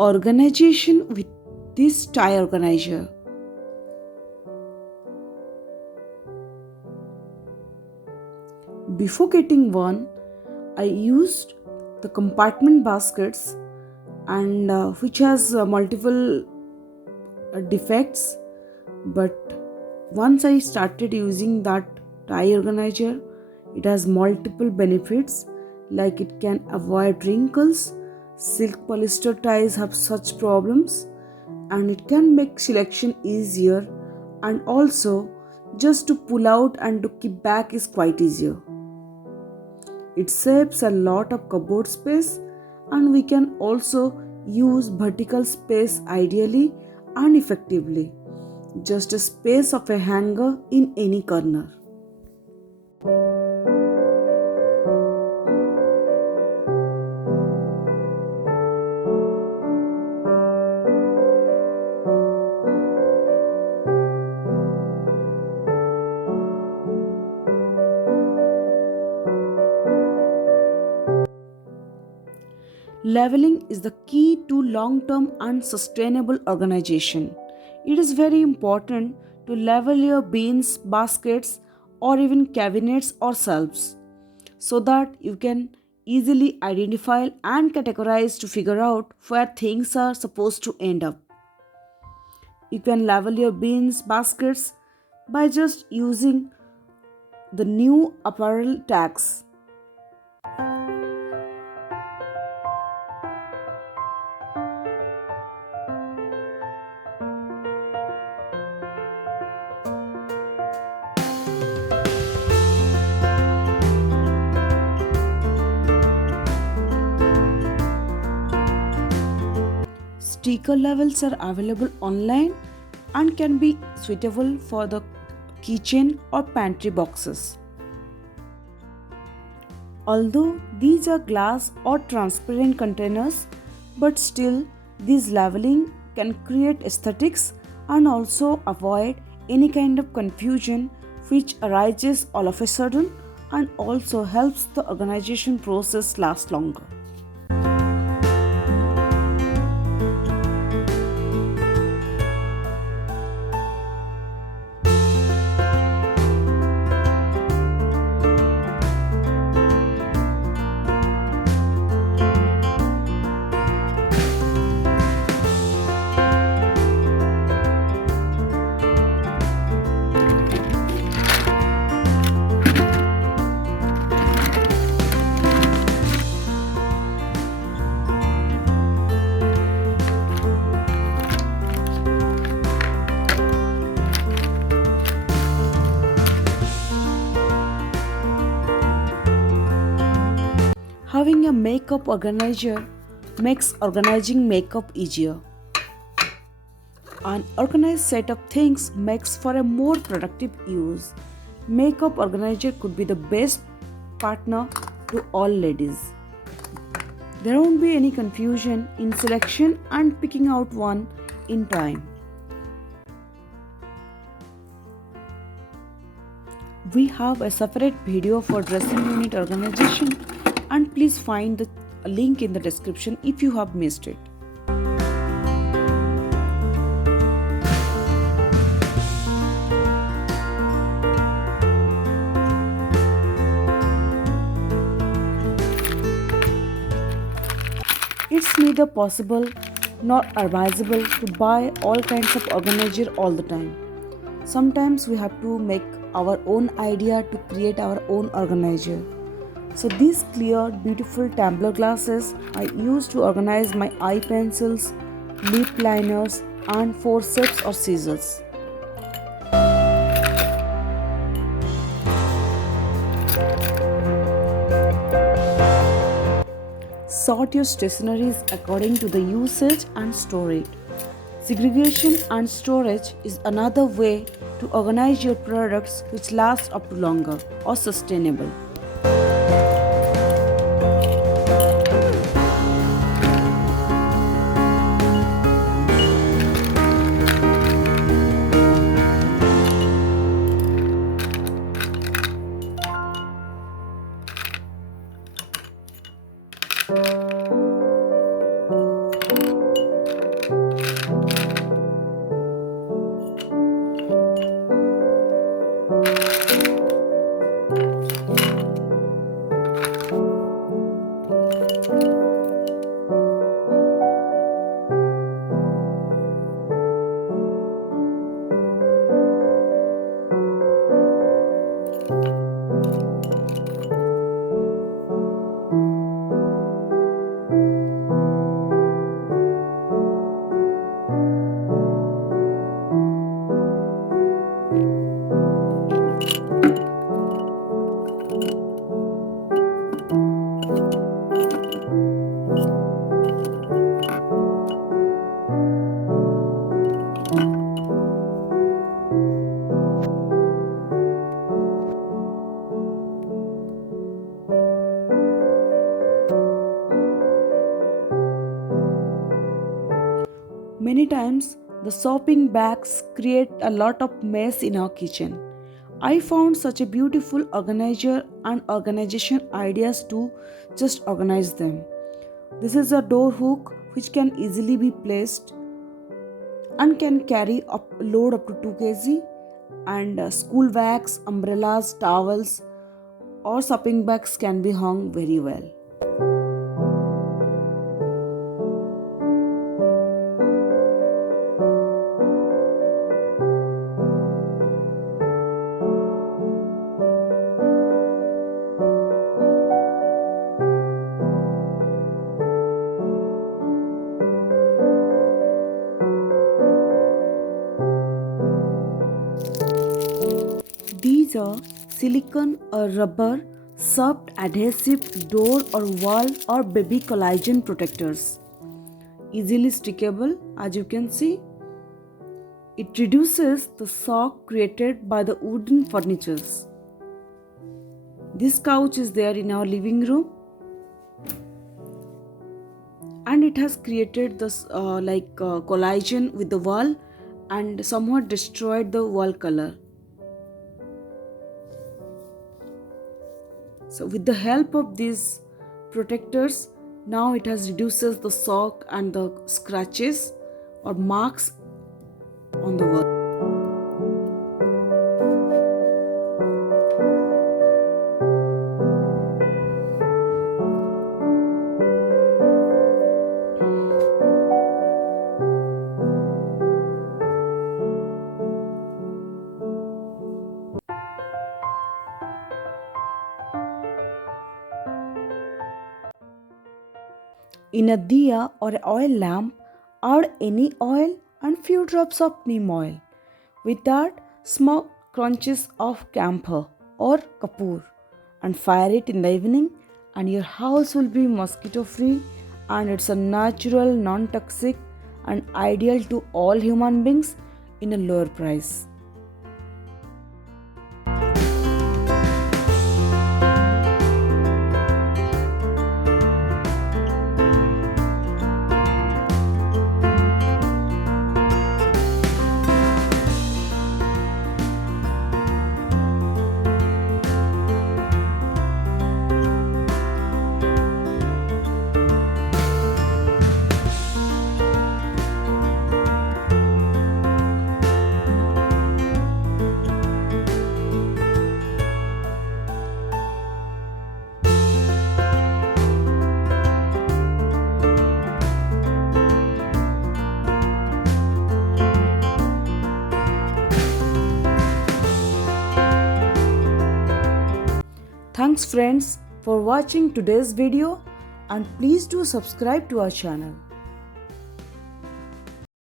organization with this tie organizer. Before getting one, I used the compartment baskets and which has multiple defects, but once I started using that tie organizer, it has multiple benefits like it can avoid wrinkles. Silk polyester ties have such problems, and it can make selection easier, and also just to pull out and to keep back is quite easier. It saves a lot of cupboard space, and we can also use vertical space ideally and effectively, just a space of a hanger in any corner. Leveling is the key to long term and sustainable organization. It is very important to level your bins, baskets, or even cabinets or shelves so that you can easily identify and categorize to figure out where things are supposed to end up. You can level your bins, baskets by just using the new apparel tags. Sticker levels are available online and can be suitable for the kitchen or pantry boxes. Although these are glass or transparent containers, but still this leveling can create aesthetics and also avoid any kind of confusion which arises all of a sudden, and also helps the organization process last longer. Having a makeup organizer makes organizing makeup easier. An organized set of things makes for a more productive use. Makeup organizer could be the best partner to all ladies. There won't be any confusion in selection and picking out one in time. We have a separate video for dressing unit organization, and please find the link in the description if you have missed it. It's neither possible nor advisable to buy all kinds of organizer all the time. Sometimes we have to make our own idea to create our own organizer. So these clear, beautiful tumbler glasses I use to organize my eye pencils, lip liners, and forceps or scissors. Sort your stationeries according to the usage and store it. Segregation and storage is another way to organize your products which last up to longer or sustainable. Many times, the shopping bags create a lot of mess in our kitchen. I found such a beautiful organizer and organization ideas to just organize them. This is a door hook which can easily be placed and can carry up load up to 2 kg, and school bags, umbrellas, towels or shopping bags can be hung very well. These are silicone or rubber soft adhesive door or wall or baby collagen protectors. Easily stickable, as you can see. It reduces the shock created by the wooden furnitures. This couch is there in our living room, and it has created this collagen with the wall and somewhat destroyed the wall color. So with the help of these protectors, now it has reduces the shock and the scratches or marks on the wall. In a diya or oil lamp, add any oil and few drops of neem oil. With that, smoke crunches of camphor or kapoor and fire it in the evening, and your house will be mosquito free, and it's a natural, non-toxic and ideal to all human beings in a lower price. Thanks friends for watching today's video, and please do subscribe to our channel.